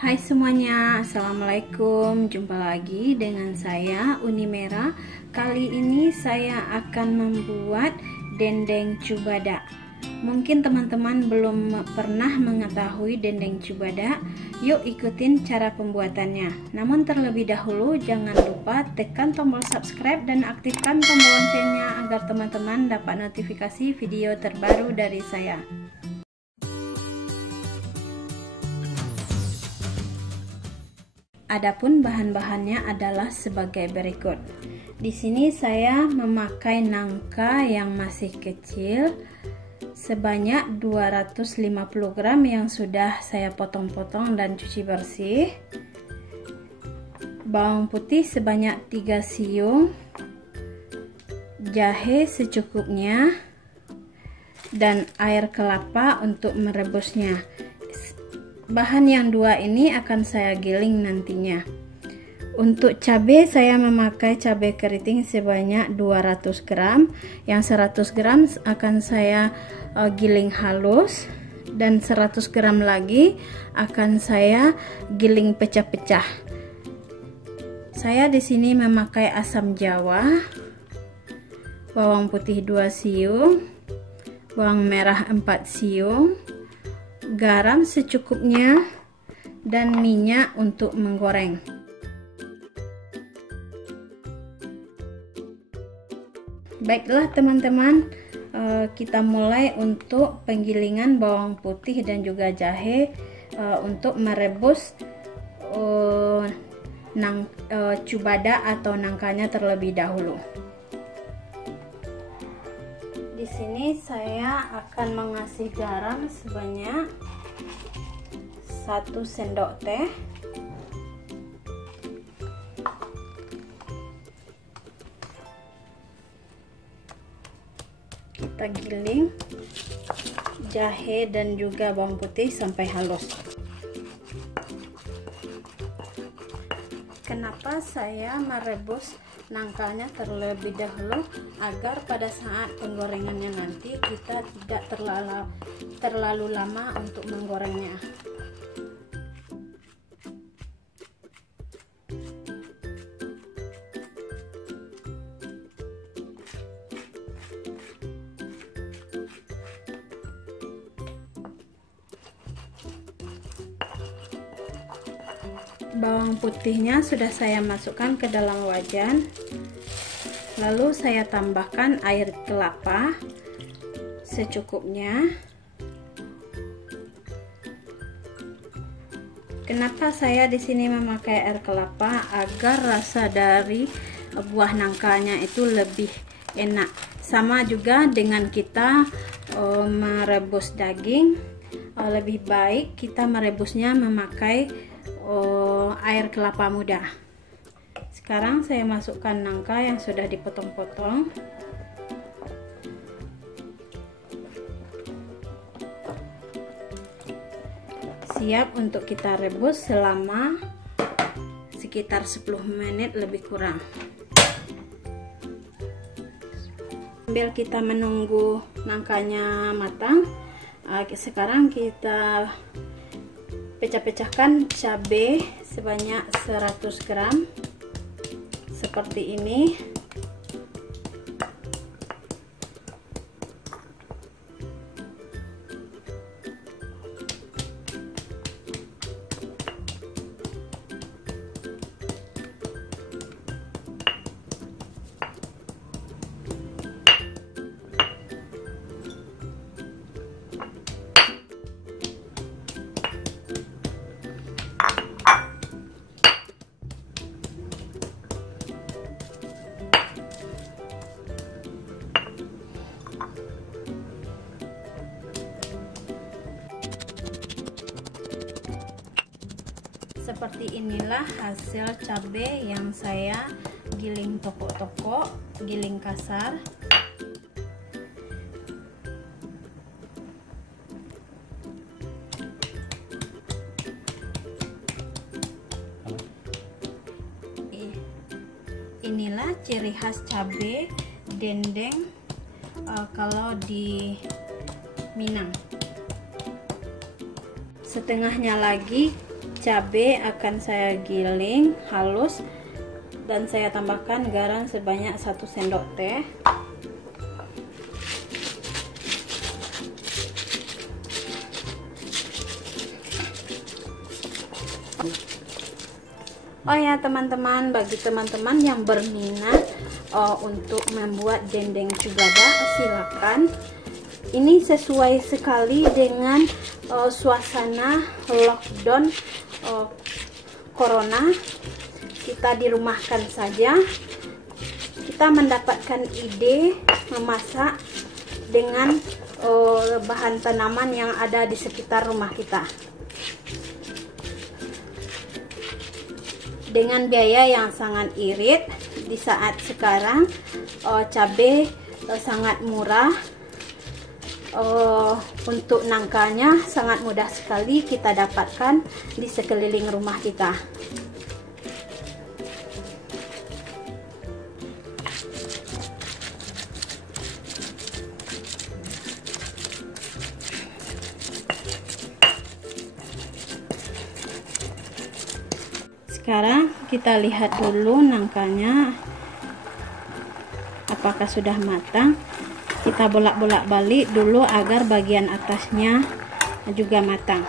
Hai semuanya, assalamualaikum. Jumpa lagi dengan saya Uni Merah. Kali ini saya akan membuat dendeng cubada. Mungkin teman-teman belum pernah mengetahui dendeng cubada. Yuk ikutin cara pembuatannya. Namun terlebih dahulu jangan lupa tekan tombol subscribe dan aktifkan tombol loncengnya agar teman-teman dapat notifikasi video terbaru dari saya. Adapun bahan-bahannya adalah sebagai berikut. Di sini saya memakai nangka yang masih kecil sebanyak 250 gram yang sudah saya potong-potong dan cuci bersih. Bawang putih sebanyak 3 siung, jahe secukupnya, dan air kelapa untuk merebusnya. Bahan yang dua ini akan saya giling nantinya. Untuk cabai saya memakai cabai keriting sebanyak 200 gram. Yang 100 gram akan saya giling halus dan 100 gram lagi akan saya giling pecah-pecah. Saya di sini memakai asam jawa, bawang putih 2 siung, bawang merah 4 siung, garam secukupnya, dan minyak untuk menggoreng. Baiklah teman-teman, kita mulai untuk penggilingan bawang putih dan juga jahe untuk merebus cubada atau nangkanya terlebih dahulu. Di sini saya akan mengasih garam sebanyak 1 sendok teh. Kita giling jahe dan juga bawang putih sampai halus. Kenapa saya merebus nangkanya terlebih dahulu? Agar pada saat penggorengannya nanti kita tidak terlalu lama untuk menggorengnya. Bawang putihnya sudah saya masukkan ke dalam wajan. Lalu saya tambahkan air kelapa secukupnya. Kenapa saya di sini memakai air kelapa? Agar rasa dari buah nangkanya itu lebih enak. Sama juga dengan kita merebus daging, lebih baik kita merebusnya memakai air kelapa muda. Sekarang saya masukkan nangka yang sudah dipotong-potong. Siap untuk kita rebus selama sekitar 10 menit lebih kurang. Sambil kita menunggu nangkanya matang, sekarang kita pecah-pecahkan cabai sebanyak 100 gram seperti ini. Seperti inilah hasil cabai yang saya giling tokok-tokok, giling kasar. Inilah ciri khas cabai dendeng kalau di Minang. Setengahnya lagi cabai akan saya giling halus dan saya tambahkan garam sebanyak 1 sendok teh. Oh ya teman-teman, bagi teman-teman yang berminat untuk membuat dendeng cubada, silakan. Ini sesuai sekali dengan suasana lockdown corona. Kita dirumahkan saja, kita mendapatkan ide memasak dengan bahan tanaman yang ada di sekitar rumah kita dengan biaya yang sangat irit. Di saat sekarang cabai sangat murah, untuk nangkanya sangat mudah sekali kita dapatkan di sekeliling rumah kita. Sekarang kita lihat dulu nangkanya apakah sudah matang. Kita bolak-bolak balik dulu agar bagian atasnya juga matang.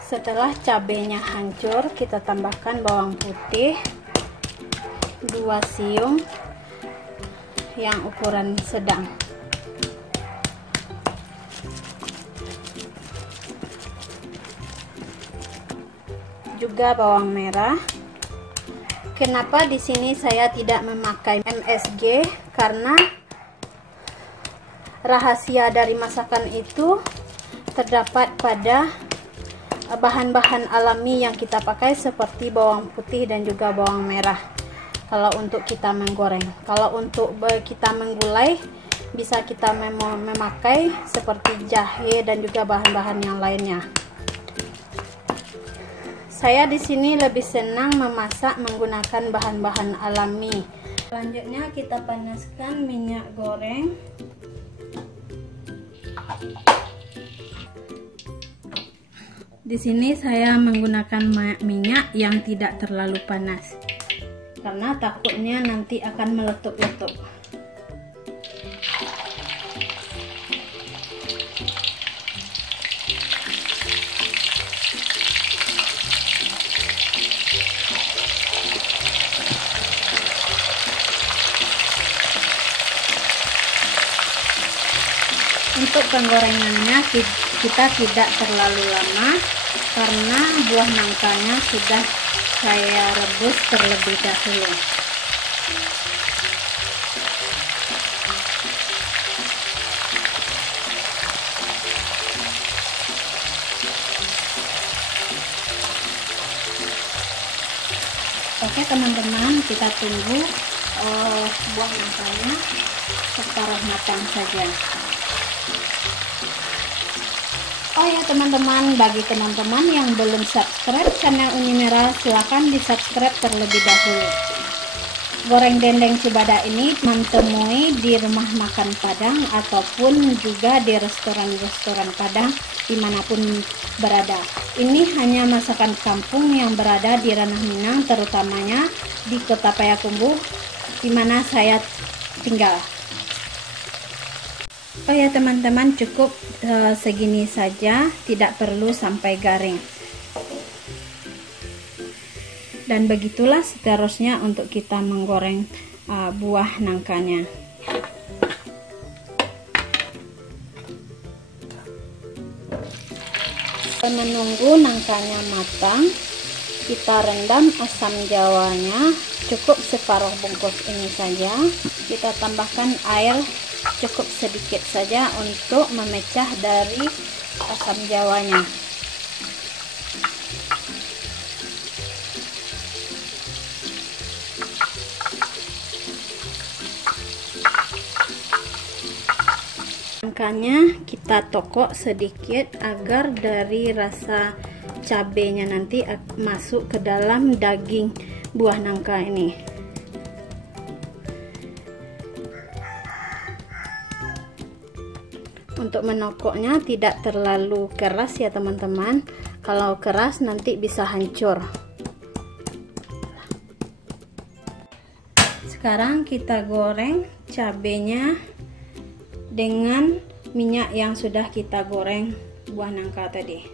Setelah cabenya hancur, kita tambahkan bawang putih 2 siung yang ukuran sedang. Juga bawang merah. Kenapa di sini saya tidak memakai MSG? Karena rahasia dari masakan itu terdapat pada bahan-bahan alami yang kita pakai seperti bawang putih dan juga bawang merah. Kalau untuk kita menggoreng, kalau untuk kita menggulai, bisa kita memakai seperti jahe dan juga bahan-bahan yang lainnya. Saya di sini lebih senang memasak menggunakan bahan-bahan alami. Selanjutnya kita panaskan minyak goreng. Di sini saya menggunakan minyak yang tidak terlalu panas karena takutnya nanti akan meletup-letup. Untuk penggorengannya kita tidak terlalu lama karena buah nangkanya sudah saya rebus terlebih dahulu. Oke teman-teman, kita tunggu buah nangkanya separuh matang saja. Oh ya teman-teman, bagi teman-teman yang belum subscribe channel Uni Merah, silahkan di subscribe terlebih dahulu. Goreng dendeng cubada ini temui di rumah makan Padang ataupun juga di restoran-restoran Padang dimanapun berada. Ini hanya masakan kampung yang berada di Ranah Minang, terutamanya di Kota Payakumbuh di mana saya tinggal. Oh ya teman-teman, cukup segini saja, tidak perlu sampai garing. Dan begitulah seterusnya untuk kita menggoreng buah nangkanya. Menunggu nangkanya matang, kita rendam asam jawanya cukup separuh bungkus ini saja. Kita tambahkan air cukup sedikit saja untuk memecah dari asam jawanya. Nangkanya kita tokok sedikit agar dari rasa cabenya nanti masuk ke dalam daging buah nangka ini. Untuk menokoknya tidak terlalu keras ya teman-teman. Kalau keras nanti bisa hancur. Sekarang kita goreng cabenya dengan minyak yang sudah kita goreng buah nangka tadi.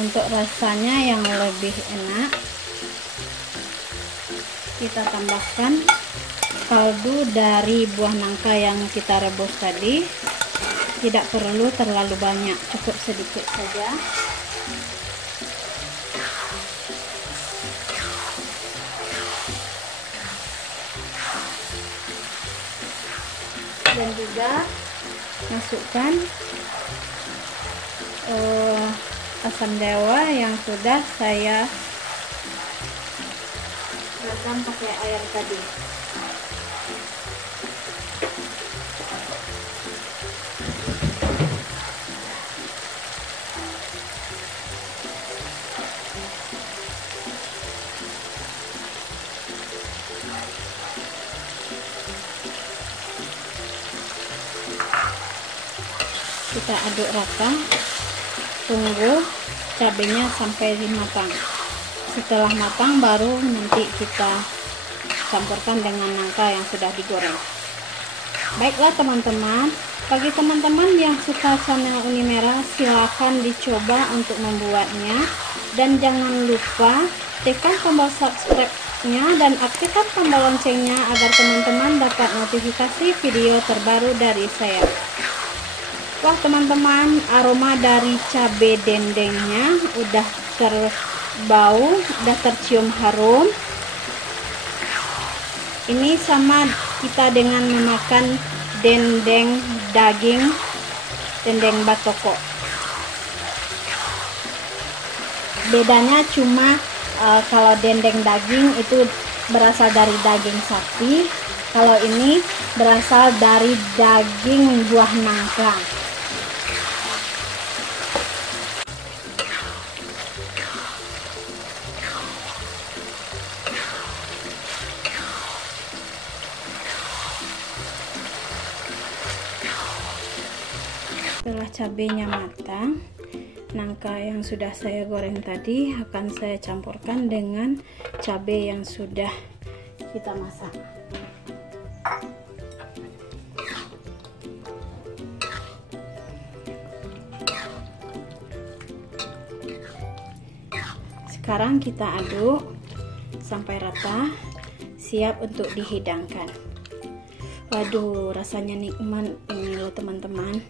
Untuk rasanya yang lebih enak, kita tambahkan kaldu dari buah nangka yang kita rebus tadi. Tidak perlu terlalu banyak, cukup sedikit saja. Dan juga masukkan asam jawa yang sudah saya rendam pakai air tadi. Kita aduk rata, tunggu cabenya sampai matang. Setelah matang baru nanti kita campurkan dengan nangka yang sudah digoreng. Baiklah teman-teman, bagi teman-teman yang suka channel Uni Merah, silakan dicoba untuk membuatnya. Dan jangan lupa tekan tombol subscribe-nya dan aktifkan tombol loncengnya agar teman-teman dapat notifikasi video terbaru dari saya. Wah teman-teman, aroma dari cabai dendengnya udah terbau, udah tercium harum. Ini sama kita dengan memakan dendeng daging, dendeng batoko. Bedanya cuma kalau dendeng daging itu berasal dari daging sapi, kalau ini berasal dari daging buah nangka. Setelah cabenya matang, nangka yang sudah saya goreng tadi akan saya campurkan dengan cabai yang sudah kita masak. Sekarang kita aduk sampai rata, siap untuk dihidangkan. Waduh, rasanya nikmat ini loh teman-teman.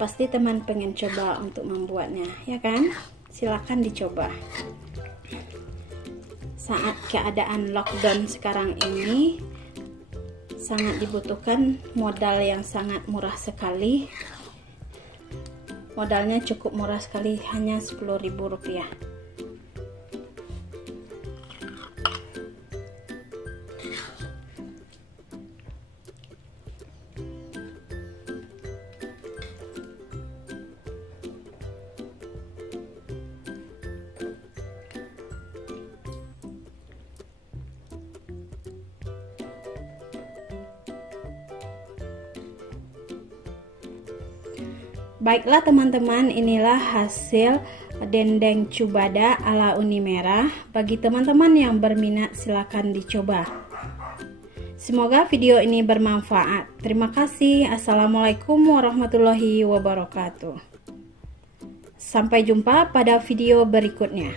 Pasti teman pengen coba untuk membuatnya, ya kan? Silakan dicoba. Saat keadaan lockdown sekarang ini, sangat dibutuhkan modal yang sangat murah sekali. Modalnya cukup murah sekali, hanya Rp10.000. Baiklah teman-teman, inilah hasil dendeng cubada ala Uni Merah. Bagi teman-teman yang berminat silakan dicoba. Semoga video ini bermanfaat. Terima kasih. Assalamualaikum warahmatullahi wabarakatuh. Sampai jumpa pada video berikutnya.